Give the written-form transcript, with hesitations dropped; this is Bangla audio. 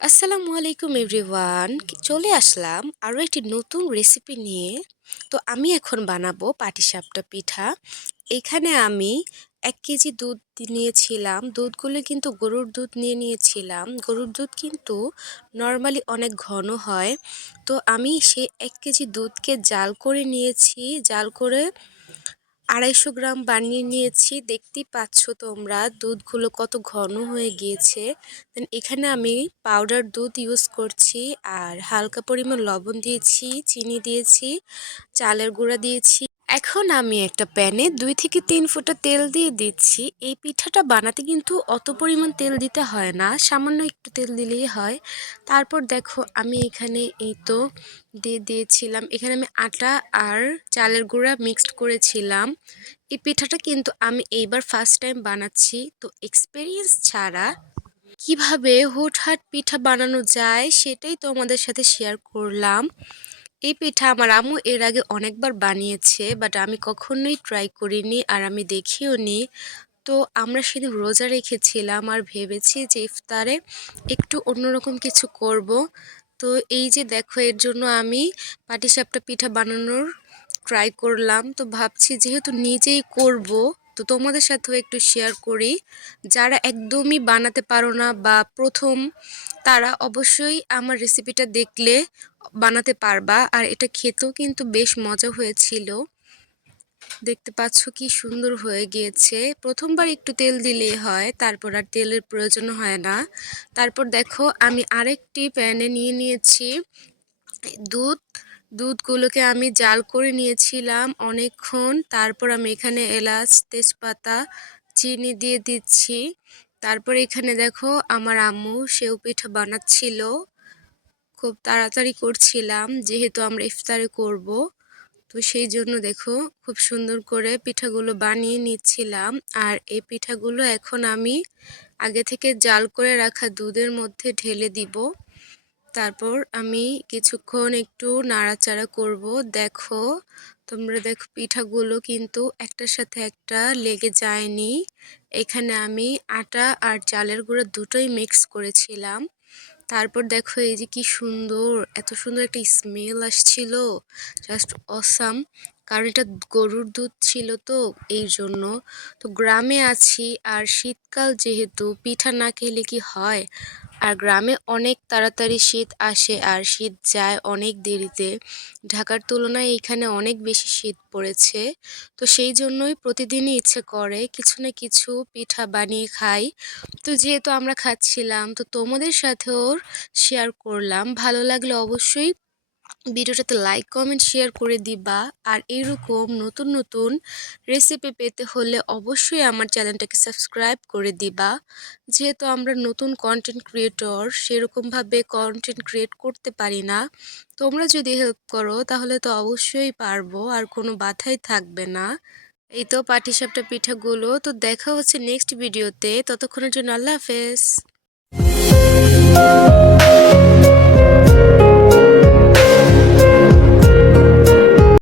আসসালামু আলাইকুম এভরিওয়ান। চলে আসলাম আরও একটি নতুন রেসিপি নিয়ে। তো আমি এখন বানাবো পাটিসাপটা পিঠা। এখানে আমি ১ কেজি দুধ নিয়েছিলাম। দুধগুলো কিন্তু গরুর দুধ নিয়েছিলাম। গরুর দুধ কিন্তু নরমালি অনেক ঘন হয়। তো আমি সেই ১ কেজি দুধকে জাল করে নিয়েছি। জাল করে ২৫০ গ্রাম বানিয়ে নিয়েছি। দেখতেই পাচ্ছ তোমরা দুধগুলো কত ঘন হয়ে গিয়েছে। দেন এখানে আমি পাউডার দুধ ইউজ করছি আর হালকা পরিমাণ লবণ দিয়েছি, চিনি দিয়েছি, চালের গুঁড়া দিয়েছি। এখন আমি একটা প্যানে ২ থেকে ৩ ফোঁটা তেল দিয়ে দিচ্ছি। এই পিঠাটা বানাতে কিন্তু অত পরিমাণ তেল দিতে হয় না, সামান্য একটু তেল দিলেই হয়। তারপর দেখো আমি এখানে এই তো দিয়েছিলাম, এখানে আমি আটা আর চালের গুঁড়া মিক্সড করেছিলাম। এই পিঠাটা কিন্তু আমি এইবার ফার্স্ট টাইম বানাচ্ছি, তো এক্সপিরিয়েন্স ছাড়া কিভাবে হুটহাট পিঠা বানানো যায় সেটাই তোমাদের সাথে শেয়ার করলাম। এই পিঠা আমার আম্মু এর আগে অনেকবার বানিয়েছে, বাট আমি কখনোই ট্রাই করিনি আর আমি দেখিও নি। তো আমরা সেদিন রোজা রেখেছিলাম আর ভেবেছি যে ইফতারে একটু অন্যরকম কিছু করব। তো এই যে দেখো, এর জন্য আমি পাটিসাপটা পিঠা বানানোর ট্রাই করলাম। তো ভাবছি যেহেতু নিজেই করব, তো তোমাদের সাথেও একটু শেয়ার করি। যারা একদমই বানাতে পারো না বা প্রথম, তারা অবশ্যই আমার রেসিপিটা দেখলে বানাতে পারবা। আর এটা খেতেও কিন্তু বেশ মজা হয়েছিল। দেখতে পাচ্ছ কি সুন্দর হয়ে গিয়েছে। প্রথমবার একটু তেল দিলেই হয়, তারপর আর তেলের প্রয়োজন হয় না। তারপর দেখো আমি আরেকটি প্যানে নিয়েছি দুধ। দুধগুলোকে আমি জাল করে নিয়েছিলাম অনেকক্ষণ। তারপর আমি এখানে এলাচ, তেজপাতা, চিনি দিয়ে দিচ্ছি। তারপর এখানে দেখো আমার আম্মু সেউ পিঠা বানাচ্ছিল। খুব তাড়াতাড়ি করছিলাম যেহেতু আমরা ইফতারে করব। তো সেই জন্য দেখো খুব সুন্দর করে পিঠাগুলো বানিয়ে নিচ্ছিলাম। আর এই পিঠাগুলো এখন আমি আগে থেকে জাল করে রাখা দুধের মধ্যে ঢেলে দিব। তারপর আমি কিছুক্ষণ একটু নাড়াচাড়া করব। দেখো তোমরা, দেখো পিঠাগুলো কিন্তু একটার সাথে একটা লেগে যায়নি। এখানে আমি আটা আর চালের গুঁড়ো দুটোই মিক্স করেছিলাম। তারপর দেখো এই যে কি সুন্দর, এত সুন্দর একটা স্মেল আসছিল, জাস্ট অসাম। কারণ এটা গরুর দুধ ছিল তো এই জন্য। তো গ্রামে আছি আর শীতকাল যেহেতু, পিঠা না খেলে কি হয়। আর গ্রামে অনেক তাড়াতাড়ি শীত আসে আর শীত যায় অনেক দেরিতে। ঢাকার তুলনায় এখানে অনেক বেশি শীত পড়েছে। তো সেই জন্যই প্রতিদিনই ইচ্ছে করে কিছু না কিছু পিঠা বানিয়ে খাই। তো যেহেতু আমরা খাচ্ছিলাম, তো তোমাদের সাথেও শেয়ার করলাম। ভালো লাগলে অবশ্যই ভিডিওটাতে লাইক, কমেন্ট, শেয়ার করে দিবা। আর এরকম নতুন নতুন রেসিপি পেতে হলে অবশ্যই আমার চ্যানেলটাকে সাবস্ক্রাইব করে দিবা। যেহেতু আমরা নতুন কন্টেন্ট ক্রিয়েটর, সেরকমভাবে কন্টেন্ট ক্রিয়েট করতে পারি না। তোমরা যদি হেল্প করো তাহলে তো অবশ্যই পারবো, আর কোনো বাধাই থাকবে না। এই তো পাটিসাপটা পিঠাগুলো। তো দেখা হচ্ছে নেক্সট ভিডিওতে। ততক্ষণের জন্য আল্লাহ হাফেজ।